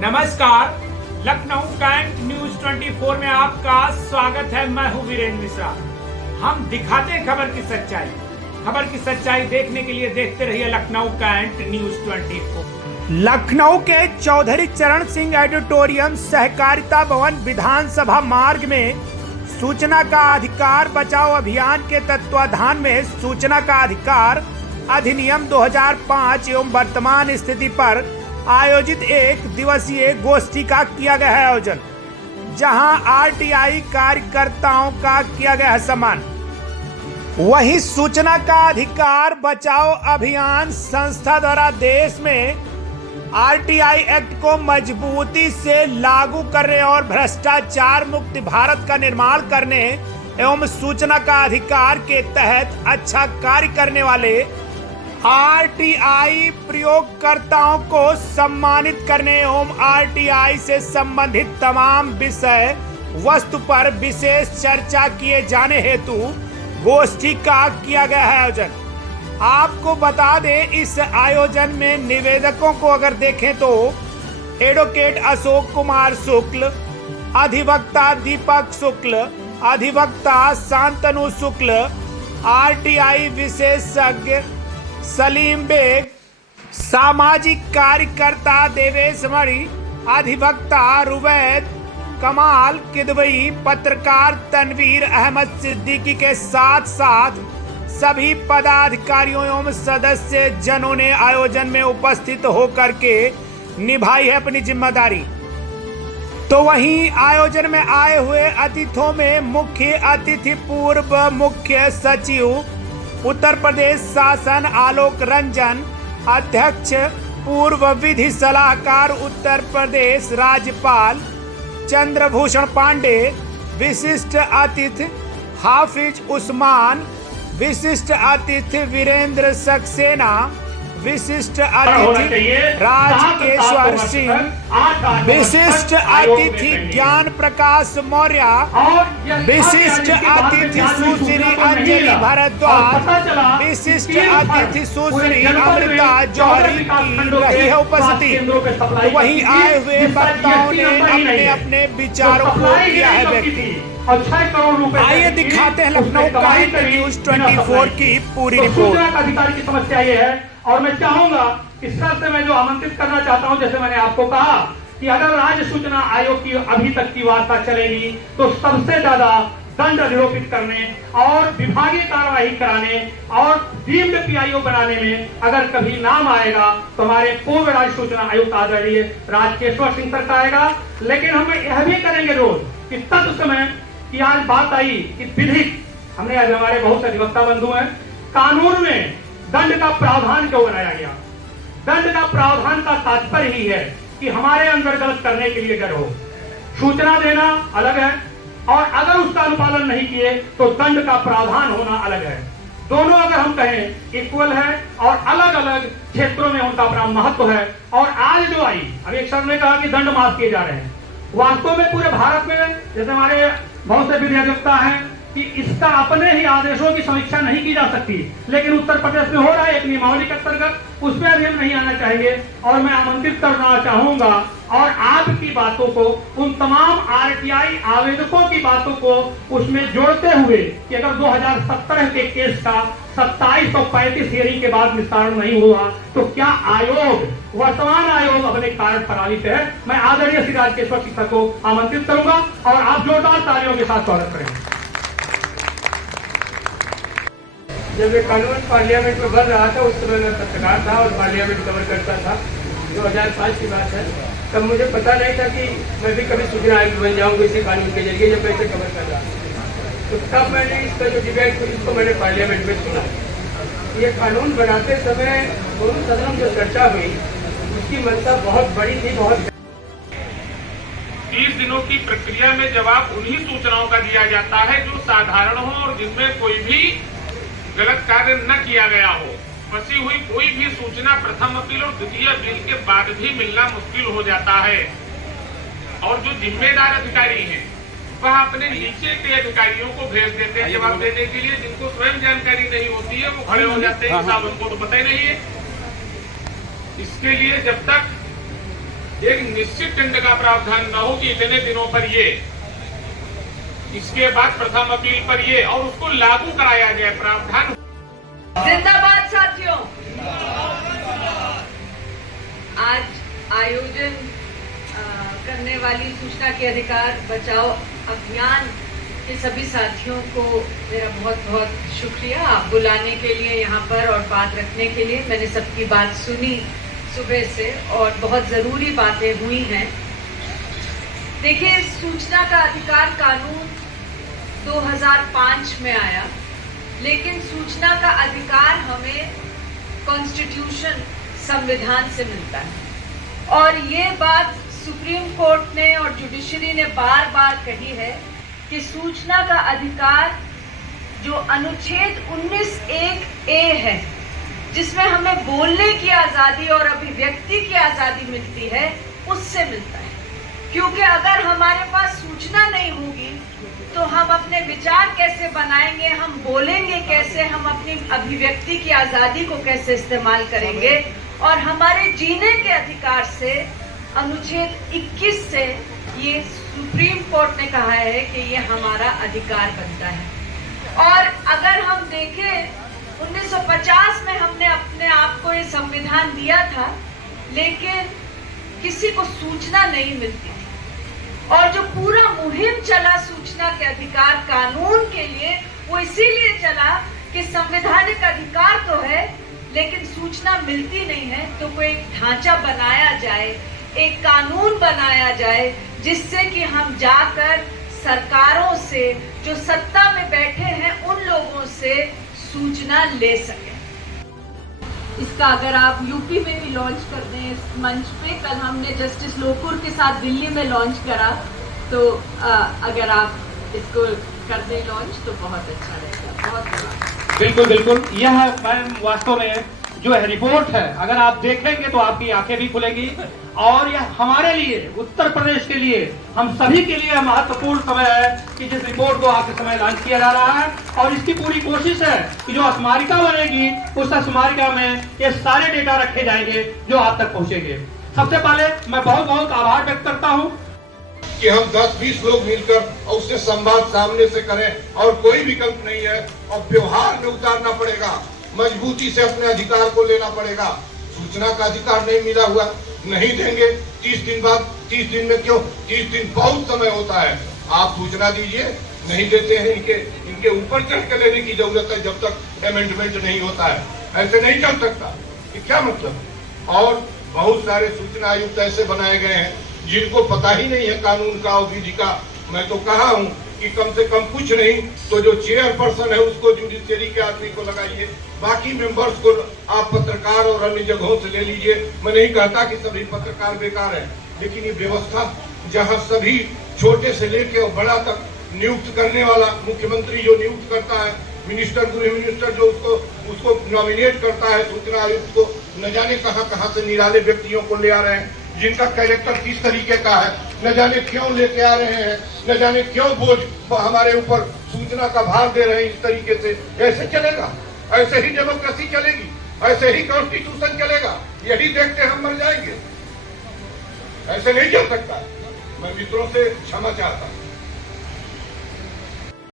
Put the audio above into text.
नमस्कार, Lucknow cantt news 24 में आपका स्वागत है। मैं हूं वीरेंद्र मिश्रा। हम दिखाते हैं खबर की सच्चाई। खबर की सच्चाई देखने के लिए देखते रहिए लखनऊ कैंट न्यूज 24। लखनऊ के चौधरी चरण सिंह ऑडिटोरियम सहकारिता भवन विधानसभा मार्ग में सूचना का अधिकार बचाओ अभियान के तत्वाधान में सूचना का अधिकार अधिनियम 2005 एवं वर्तमान स्थिति पर आयोजित एक दिवसीय गोष्ठी का किया गया है आयोजन, जहां आरटीआई कार्यकर्ताओं का किया गया है सम्मान। वहीं सूचना का अधिकार बचाओ अभियान संस्था द्वारा देश में आरटीआई एक्ट को मजबूती से लागू करने और भ्रष्टाचार मुक्त भारत का निर्माण करने एवं सूचना का अधिकार के तहत अच्छा कार्य करने वाले आरटीआई प्रयोगकर्ताओं को सम्मानित करने एवं आरटीआई से संबंधित तमाम विषय वस्तु पर विशेष चर्चा किए जाने हेतु गोष्ठी का किया गया है आयोजन। आपको बता दें, इस आयोजन में निवेदकों को अगर देखें तो एडवोकेट अशोक कुमार शुक्ल, अधिवक्ता दीपक शुक्ल, अधिवक्ता शांतनु शुक्ल, आरटीआई विशेषज्ञ सलीम बेग, सामाजिक कार्यकर्ता देवेश मणि, अधिवक्ता रुवैद कमाल किदवई, पत्रकार तनवीर अहमद सिद्दीकी के साथ साथ सभी पदाधिकारियों एवं सदस्य जनों ने आयोजन में उपस्थित होकर के निभाई है अपनी जिम्मेदारी। तो वहीं आयोजन में आए हुए अतिथियों में मुख्य अतिथि पूर्व मुख्य सचिव उत्तर प्रदेश शासन आलोक रंजन, अध्यक्ष पूर्व विधि सलाहकार उत्तर प्रदेश राज्यपाल चंद्रभूषण पांडे, विशिष्ट अतिथि हाफिज उस्मान, विशिष्ट अतिथि वीरेंद्र सक्सेना, विशिष्ट अतिथि राजकेश्वर सिंह, विशिष्ट अतिथि ज्ञान प्रकाश मौर्य, विशिष्ट अतिथि सुश्री अंजलि भारद्वाज, विशिष्ट अतिथि सुश्री अमृता जौहरी की रही है उपस्थिति। तो वहीं आए हुए वक्ताओं ने अपने अपने विचारों को किया है व्यक्त। और 6 करोड़ रुपए आइए दिखाते हैं लखनऊ कैंट न्यूज 24 की पूरी रिपोर्ट। सूचना का अधिकार की समस्या ये है, और मैं चाहूंगा इस तरह से मैं जो आमंत्रित करना चाहता हूं, जैसे मैंने आपको कहा कि अगर राज्य सूचना आयोग की अभी तक की वार्ता चलेगी तो सबसे ज्यादा दंड निरूपित करने और विभागीय कार्यवाही कराने और डीम्ड पीआईओ बनाने में अगर कभी नाम आएगा तो हमारे पूर्व राज्य सूचना आयुक्त आदरणीय राजकेश्वर सिंह तक आएगा। लेकिन हम यह भी करेंगे रोज कि तत्समय कि आज बात आई कि विधिक, हमने आज हमारे बहुत से अधिवक्ता बंधु हैं, कानून में दंड का प्रावधान क्यों बनाया गया। दंड का प्रावधान का तात्पर्य ही है कि हमारे अंदर गलत करने के लिए डर हो। सूचना देना अलग है और अगर उसका अनुपालन नहीं किए तो दंड का प्रावधान होना अलग है। दोनों अगर हम कहें इक्वल है और अलग अलग क्षेत्रों में उनका अपना महत्व है। और आज जो आई, अब एक सर ने कहा कि दंड माफ किए जा रहे हैं, वास्तव में पूरे भारत में जैसे हमारे बहुत से विधि अधिवक्ता हैं कि इसका अपने ही आदेशों की समीक्षा नहीं की जा सकती, लेकिन उत्तर प्रदेश में हो रहा है एक नियमावली के अंतर्गत, उस पर भी हम नहीं आना चाहेंगे। और मैं आमंत्रित करना चाहूंगा और आपकी बातों को, उन तमाम आरटीआई आवेदकों की बातों को उसमें जोड़ते हुए कि अगर 2017 के केस का 2735 हियरिंग के बाद निस्तारण नहीं हुआ तो क्या आयोग, वर्तमान आयोग अपने कार्य प्रणाली पे है। मैं आदरणीय श्री राजकेश्वर सिंह को आमंत्रित करूंगा और आप जोरदार तालियों के साथ स्वागत करेंगे। जब ये कानून पार्लियामेंट में बन रहा था उस समय मैं पत्रकार था और पार्लियामेंट कवर करता था, 2005 की बात है। तब मुझे पता नहीं था कि मैं भी कभी सूचना आयुक्त बन जाऊंगा इसी कानून के जरिए, जब मैं इसे कवर कर रहा था। तो तब मैंने इसका जो डिबेट हुई इसको मैंने पार्लियामेंट में सुना। ये कानून बनाते समय दोनों सदनों में जो चर्चा हुई उसकी मंशा बहुत बड़ी थी। बहुत 30 दिनों की प्रक्रिया में जवाब उन्हीं सूचनाओं का दिया जाता है जो साधारण हो और जिनमें कोई भी गलत कार्य न किया गया हो। फंसी हुई कोई भी सूचना प्रथम अपील और द्वितीय अपील के बाद भी मिलना मुश्किल हो जाता है। और जो जिम्मेदार अधिकारी हैं वह अपने नीचे के अधिकारियों को भेज देते हैं जवाब देने के लिए, जिनको स्वयं जानकारी नहीं होती है वो खड़े हो जाते हैं, साहब उनको तो पता ही नहीं है। इसके लिए जब तक एक निश्चित दंड का प्रावधान न हो कि इतने दिनों पर ये, इसके बाद प्रथम अपील पर ये, और उसको लागू कराया जाए प्रावधान। जिंदाबाद साथियों। आज आयोजन करने वाली सूचना के अधिकार बचाओ अभियान के सभी साथियों को मेरा बहुत बहुत शुक्रिया, आप बुलाने के लिए यहाँ पर और बात रखने के लिए। मैंने सबकी बात सुनी सुबह से और बहुत ज़रूरी बातें हुई हैं। देखिए, सूचना का अधिकार कानून 2005 में आया, लेकिन सूचना का अधिकार हमें कॉन्स्टिट्यूशन संविधान से मिलता है और ये बात सुप्रीम कोर्ट ने और जुडिशरी ने बार बार कही है कि सूचना का अधिकार जो अनुच्छेद 19(1)(a) है, जिसमें हमें बोलने की आज़ादी और अभिव्यक्ति की आज़ादी मिलती है, उससे मिलता है। क्योंकि अगर हमारे पास सूचना नहीं होगी तो हम अपने विचार कैसे बनाएंगे, हम बोलेंगे कैसे, हम अपनी अभिव्यक्ति की आज़ादी को कैसे इस्तेमाल करेंगे। और हमारे जीने के अधिकार से अनुच्छेद 21 से ये सुप्रीम कोर्ट ने कहा है कि ये हमारा अधिकार बनता है। और अगर हम देखें, 1950 में हमने अपने आप को ये संविधान दिया था, लेकिन किसी को सूचना नहीं मिलती थी। और जो पूरा मुहिम चला सूचना के अधिकार कानून के लिए, वो इसीलिए चला कि संवैधानिक अधिकार तो है लेकिन सूचना मिलती नहीं है, तो कोई ढांचा बनाया जाए, एक कानून बनाया जाए जिससे कि हम जाकर सरकारों से, जो सत्ता में बैठे हैं, उन लोगों से सूचना ले सकें। इसका अगर आप यूपी में भी लॉन्च कर दें इस मंच पे, कल हमने जस्टिस लोकुर के साथ दिल्ली में लॉन्च करा, तो अगर आप इसको कर दें लॉन्च तो बहुत अच्छा रहेगा। बहुत धन्यवाद। बिल्कुल बिल्कुल, यह मैम वास्तव में जो है रिपोर्ट है, अगर आप देखेंगे तो आपकी आंखें भी खुलेगी। और यह हमारे लिए, उत्तर प्रदेश के लिए, हम सभी के लिए महत्वपूर्ण समय है कि जिस रिपोर्ट को आपके समय लॉन्च किया जा रहा है, और इसकी पूरी कोशिश है कि जो स्मारिका बनेगी उस स्मारिका में ये सारे डेटा रखे जाएंगे जो आप तक पहुंचेंगे। सबसे पहले मैं बहुत बहुत आभार व्यक्त करता हूं कि हम 10-20 लोग मिलकर और उससे संवाद सामने से करें, और कोई विकल्प नहीं है, और व्यवहार में उतारना पड़ेगा, मजबूती से अपने अधिकार को लेना पड़ेगा। सूचना का अधिकार नहीं मिला हुआ, नहीं देंगे 30 दिन बाद। 30 दिन में क्यों? 30 दिन बहुत समय होता है। आप सूचना दीजिए, नहीं देते हैं, इनके ऊपर चढ़ के लेने की जरूरत है जब तक अमेंडमेंट नहीं होता है। ऐसे नहीं चल सकता, ये क्या मतलब? और बहुत सारे सूचना आयुक्त ऐसे बनाए गए हैं जिनको पता ही नहीं है कानून का और विधि का। मैं तो कहा हूं कि कम से कम कुछ नहीं तो जो चेयरपर्सन है उसको जुडिशियरी के आदमी को लगाइए, बाकी मेंबर्स को आप पत्रकार और अन्य जगहों से ले लीजिए। मैं नहीं कहता कि सभी पत्रकार बेकार हैं, लेकिन ये व्यवस्था जहां सभी छोटे से लेके और बड़ा तक नियुक्त करने वाला, मुख्यमंत्री जो नियुक्त करता है, मिनिस्टर, गृह मिनिस्टर जो उसको नॉमिनेट करता है, सूचना आयुक्त को, न जाने कहां से निराले व्यक्तियों को ले आ रहे हैं जिनका कैरेक्टर किस तरीके का है, न जाने क्यों लेके आ रहे हैं, न जाने क्यों बोझ हमारे ऊपर सूचना का भार दे रहे हैं इस तरीके से। ऐसे चलेगा? ऐसे ही डेमोक्रेसी चलेगी? ऐसे ही कॉन्स्टिट्यूशन चलेगा? यही देखते हम मर जाएंगे। ऐसे नहीं चल सकता। मैं मित्रों से क्षमा चाहता हूं।